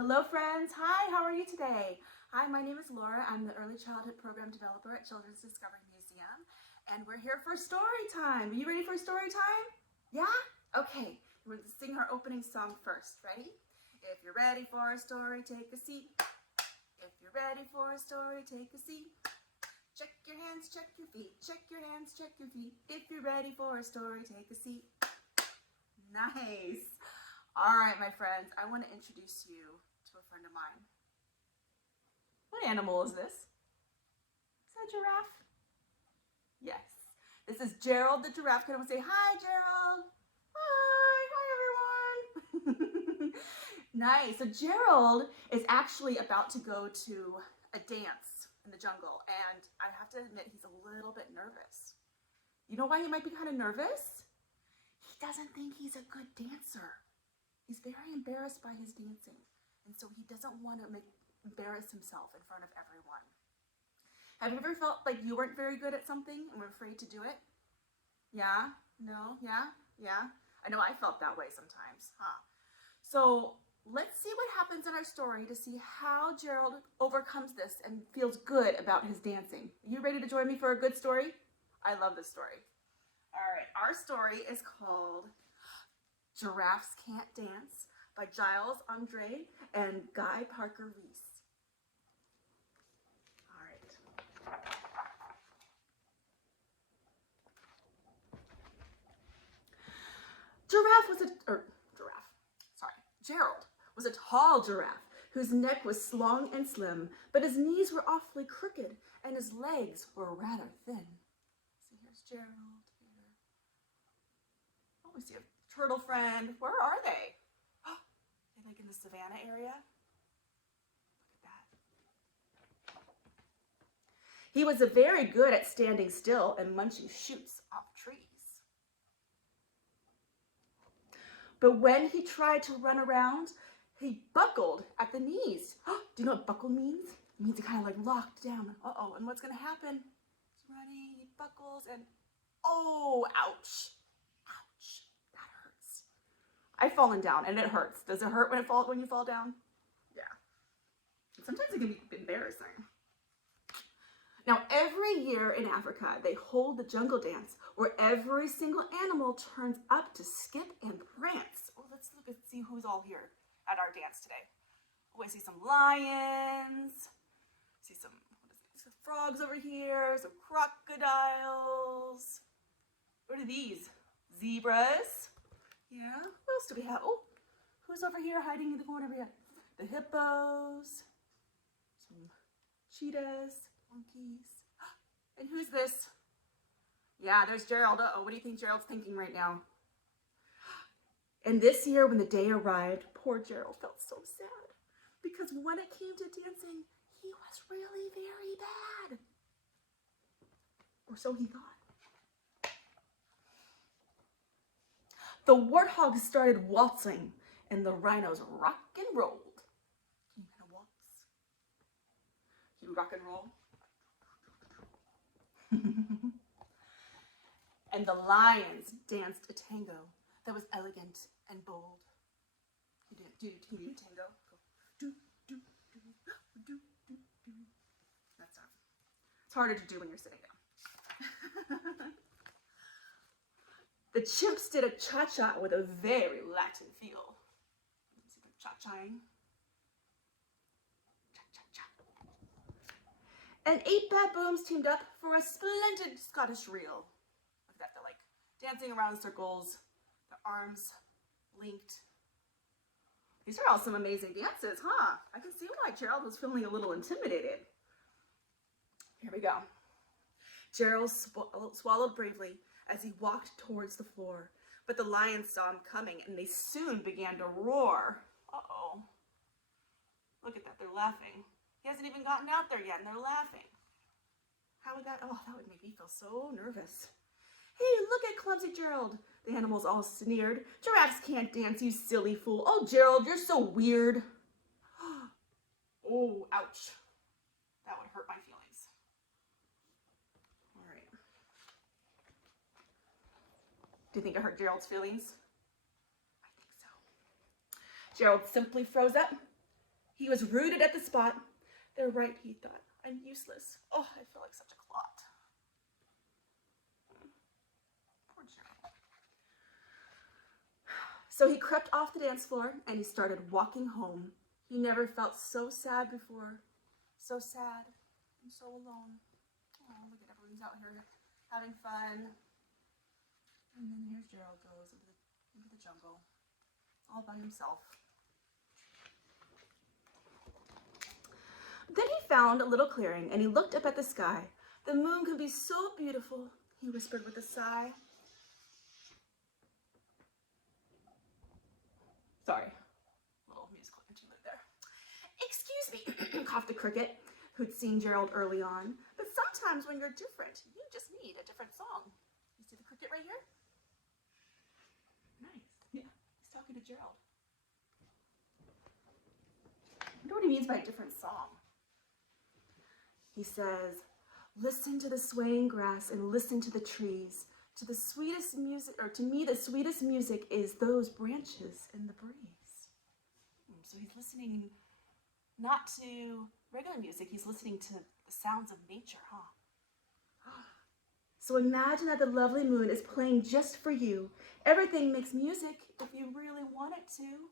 Hello friends, hi, how are you today? Hi, my name is Laura. I'm the Early Childhood Program Developer at Children's Discovery Museum, and we're here for story time. Are you ready for story time? Yeah? Okay, we're going to sing our opening song first. Ready? If you're ready for a story, take a seat. If you're ready for a story, take a seat. Check your hands, check your feet. Check your hands, check your feet. If you're ready for a story, take a seat. Nice. All right, my friends, I want to introduce you to a friend of mine. What animal is this? Is that a giraffe? Yes. This is Gerald the giraffe. Can I say hi, Gerald? Hi everyone. Nice. So Gerald is actually about to go to a dance in the jungle, and I have to admit he's a little bit nervous. You know why he might be kind of nervous? He doesn't think he's a good dancer. He's very embarrassed by his dancing, and so he doesn't want to embarrass himself in front of everyone. Have you ever felt like you weren't very good at something and were afraid to do it? Yeah? No? Yeah? Yeah? I know I felt that way sometimes, huh? So let's see what happens in our story to see how Gerald overcomes this and feels good about his dancing. Are you ready to join me for a good story? I love this story. All right, our story is called Giraffes Can't Dance by Giles, Andreae, and Parker-Rees. All right. Gerald was a tall giraffe whose neck was long and slim, but his knees were awfully crooked and his legs were rather thin. So here's Gerald here. Oh, we see a turtle friend. Where are they? They're like in the savannah area. Look at that. He was very good at standing still and munching shoots off trees. But when he tried to run around, he buckled at the knees. Do you know what buckle means? It means he kind of like locked down. Uh-oh, and what's gonna happen? He's running, he buckles, and oh, ouch. Ouch, that hurts. I've fallen down and it hurts. Does it hurt when you fall down? Yeah. Sometimes it can be embarrassing. Now, every year in Africa, they hold the jungle dance where every single animal turns up to skip and prance. Oh, let's look and see who's all here at our dance today. Oh, I see some lions. I see some frogs over here, some crocodiles. What are these? Zebras. Yeah, what else do we have? Oh, who's over here hiding in the corner over here? The hippos, some cheetahs, monkeys. And who's this? Yeah, there's Gerald. Uh-oh, what do you think Gerald's thinking right now? And this year when the day arrived, poor Gerald felt so sad because when it came to dancing, he was really very bad. Or so he thought. The warthogs started waltzing and the rhinos rock and rolled. Can you kind of waltz? Can you rock and roll? And the lions danced a tango that was elegant and bold. Can you do a tango? Go. Do, do, do, do, do, do. That's not. It's harder to do when you're sitting down. The chimps did a cha-cha with a very Latin feel. See them cha-chaing. Cha-cha-cha. And 8 baboons teamed up for a splendid Scottish reel. Look at that, they're like dancing around in circles, their arms linked. These are all some amazing dances, huh? I can see why Gerald was feeling a little intimidated. Here we go. Gerald swallowed bravely as he walked towards the floor, but the lions saw him coming and they soon began to roar. Uh-oh. Look at that, they're laughing. He hasn't even gotten out there yet and they're laughing. How would that, oh, that would make me feel so nervous. Hey, look at clumsy Gerald. The animals all sneered. Giraffes can't dance, you silly fool. Oh, Gerald, you're so weird. Oh, ouch. That would hurt my feelings. All right. Do you think it hurt Gerald's feelings? I think so. Gerald simply froze up He was rooted at the spot. They're right, he thought. I'm useless. Oh, I feel like such a clot. Poor Gerald. So he crept off the dance floor and he started walking home. He never felt so sad before. So sad and so alone. Oh, look at everyone's out here having fun. And then here's Gerald goes into the jungle all by himself. Then he found a little clearing and he looked up at the sky. The moon can be so beautiful, he whispered with a sigh. Sorry, little musical interlude there. Excuse me, coughed the cricket, who'd seen Gerald early on. But sometimes when you're different, you just need a different song. You see the cricket right here? Nice, yeah, he's talking to Gerald. I wonder what he means by a different song. He says, listen to the swaying grass and listen to the trees. To the sweetest music, or to me, the sweetest music is those branches in the breeze. So he's listening not to regular music, he's listening to the sounds of nature, huh? So imagine that the lovely moon is playing just for you. Everything makes music if you really want it to.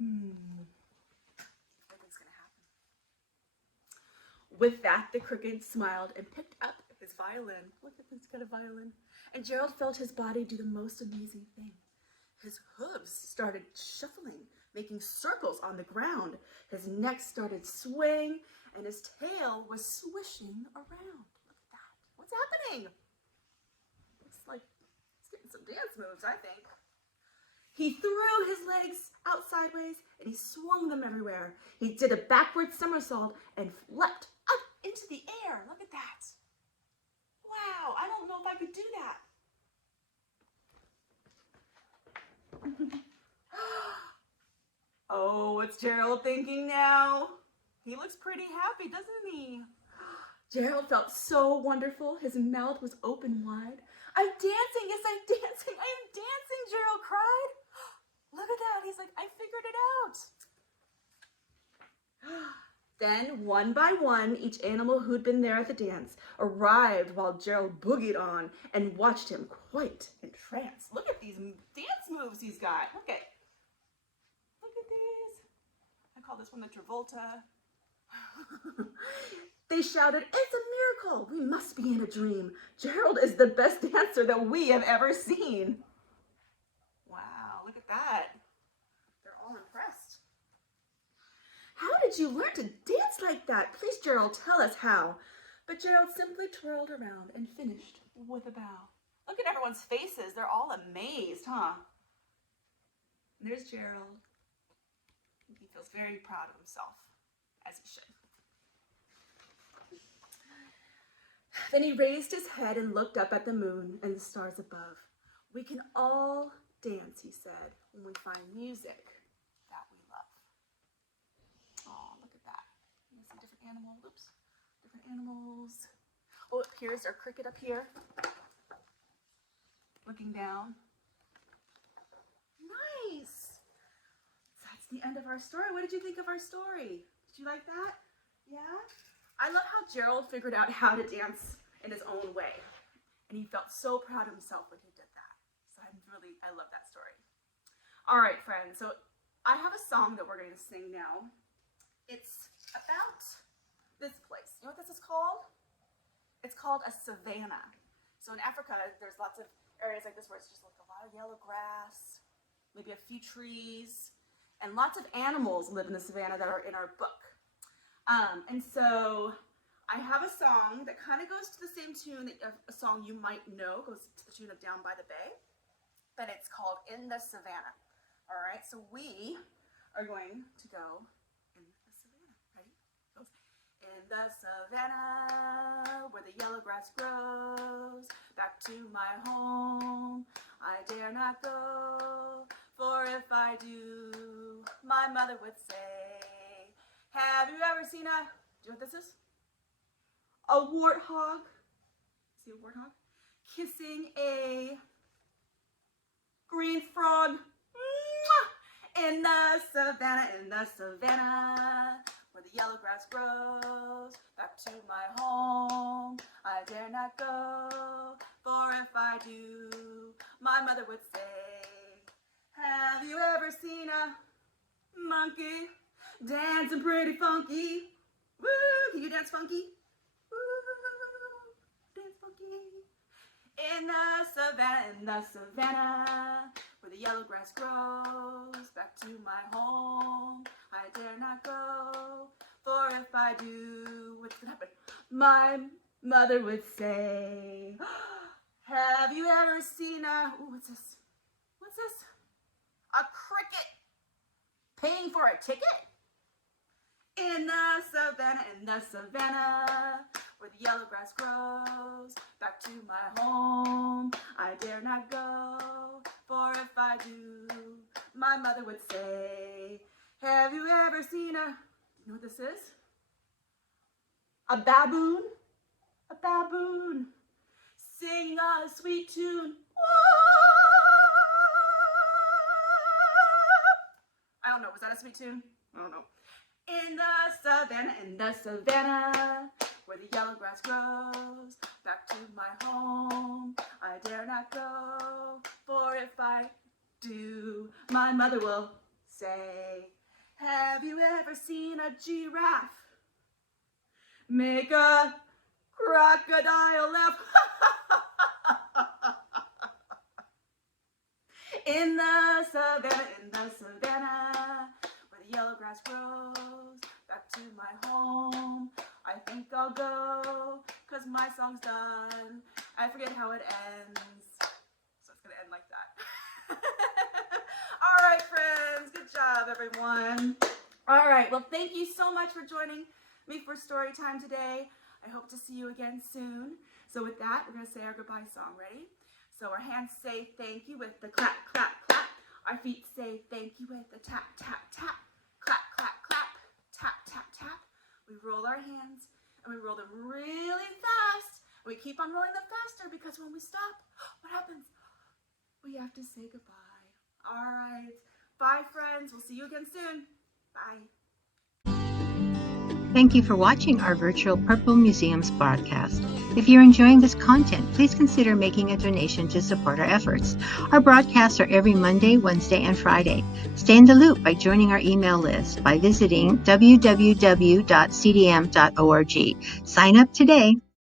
Everything's gonna happen. With that, the cricket smiled and picked up his violin. Look at this kind of violin. And Gerald felt his body do the most amazing thing. His hooves started shuffling, making circles on the ground. His neck started swaying, and his tail was swishing around. Look at that. What's happening? Looks like he's getting some dance moves, I think. He threw his legs out sideways, and he swung them everywhere. He did a backward somersault and leapt up into the air. Look at that. Wow, I don't know if I could do that. Oh, what's Gerald thinking now? He looks pretty happy, doesn't he? Gerald felt so wonderful. His mouth was open wide. I'm dancing, yes, I'm dancing. I am dancing, Gerald cried. Look at that. He's like, I figured it out. Then, one by one, each animal who'd been there at the dance arrived while Gerald boogied on and watched him quite entranced. Look at these dance moves he's got. Look at these. I call this one the Travolta. They shouted, it's a miracle. We must be in a dream. Gerald is the best dancer that we have ever seen. Wow, look at that. They're all impressed. How did you learn to dance like that? Please, Gerald, tell us how. But Gerald simply twirled around and finished with a bow. Look at everyone's faces. They're all amazed, huh? And there's Gerald. He feels very proud of himself, as he should. Then he raised his head and looked up at the moon and the stars above. We can all dance, he said, when we find music that we love. Oh, look at that. You see different animals. Oops. Different animals. Oh, here's our cricket up here. Looking down. Nice. That's the end of our story. What did you think of our story? Did you like that? Yeah? I love how Gerald figured out how to dance in his own way. And he felt so proud of himself when he did that. So I love that story. All right, friends. So I have a song that we're going to sing now. It's about this place. You know what this is called? It's called a savanna. So in Africa, there's lots of areas like this where it's just like a lot of yellow grass, maybe a few trees, and lots of animals live in the savanna that are in our book. And so I have a song that kind of goes to the same tune that a song you might know, goes to the tune of Down by the Bay, but it's called In the Savannah. All right, so we are going to go in the savannah. Ready? It goes, in the savannah where the yellow grass grows, back to my home I dare not go, for if I do, my mother would say, have you ever seen do you know what this is? A warthog. See a warthog? Kissing a green frog. In the savannah, in the savannah, where the yellow grass grows. Back to my home, I dare not go, for if I do, my mother would say, have you ever seen a monkey dancing pretty funky? Woo! Can you dance funky? Woo! Dance funky. In the savannah, where the yellow grass grows. Back to my home, I dare not go, for if I do, what's gonna happen? My mother would say, have you ever seen a, ooh, what's this? What's this? A cricket paying for a ticket? In the savannah, where the yellow grass grows. Back to my home, I dare not go, for if I do, my mother would say, have you ever seen a, you know what this is? A baboon? A baboon. Sing a sweet tune. I don't know, was that a sweet tune? I don't know. In the savannah, where the yellow grass grows. Back to my home, I dare not go, for if I do, my mother will say, have you ever seen a giraffe make a crocodile laugh? In the savannah, where the yellow grass grows. Back to my home, I think I'll go, 'cause my song's done. I forget how it ends, so it's gonna end like that. All right, friends, good job, everyone. All right, well, thank you so much for joining me for story time today. I hope to see you again soon. So with that, we're gonna say our goodbye song. Ready? So our hands say thank you with the clap, clap, clap. Our feet say thank you with the tap, tap, tap. Clap, clap, clap. Tap, tap, tap. We roll our hands and we roll them really fast. We keep on rolling them faster because when we stop, what happens? We have to say goodbye. All right. Bye, friends. We'll see you again soon. Bye. Thank you for watching our virtual Purple Museums broadcast. If you're enjoying this content, please consider making a donation to support our efforts. Our broadcasts are every Monday, Wednesday, and Friday. Stay in the loop by joining our email list by visiting www.cdm.org. Sign up today.